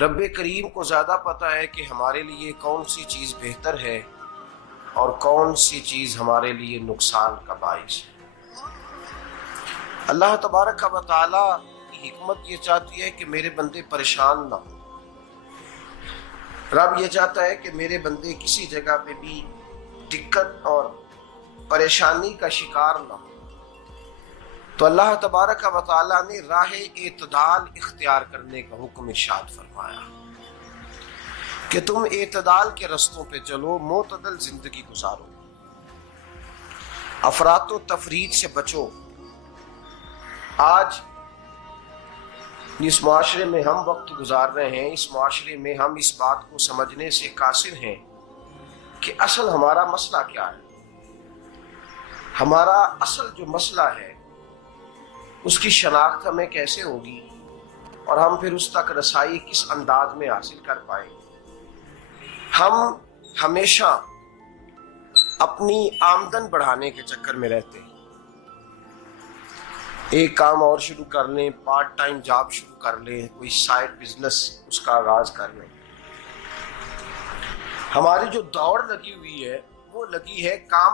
रब्बे करीम को ज़्यादा पता है कि हमारे लिए कौन सी चीज़ बेहतर है और कौन सी चीज़ हमारे लिए नुकसान का बाइस है। अल्लाह तबारक व तआला की हिकमत ये चाहती है कि मेरे बंदे परेशान ना हो। रब ये चाहता है कि मेरे बंदे किसी जगह पे भी दिक्कत और परेशानी का शिकार ना हो। तो अल्लाह तबारक व तआला ने राह एतदाल इख्तियार करने का हुक्म इरशाद फरमाया कि तुम एतदाल के रस्तों पे चलो, मोतदल जिंदगी गुजारो, अफरातो तफरीद से बचो। आज जिस माशरे में हम वक्त गुजार रहे हैं, इस माशरे में हम इस बात को समझने से कासिर हैं कि असल हमारा मसला क्या है। हमारा असल जो मसला है उसकी शनाख्त हमें कैसे होगी और हम फिर उस तक रसाई किस अंदाज में हासिल कर पाएंगे। हम हमेशा अपनी आमदन बढ़ाने के चक्कर में रहते हैं। एक काम और शुरू कर लें, पार्ट टाइम जॉब शुरू कर लें, कोई साइड बिजनेस उसका आगाज कर लें। हमारी जो दौड़ लगी हुई है वो लगी है काम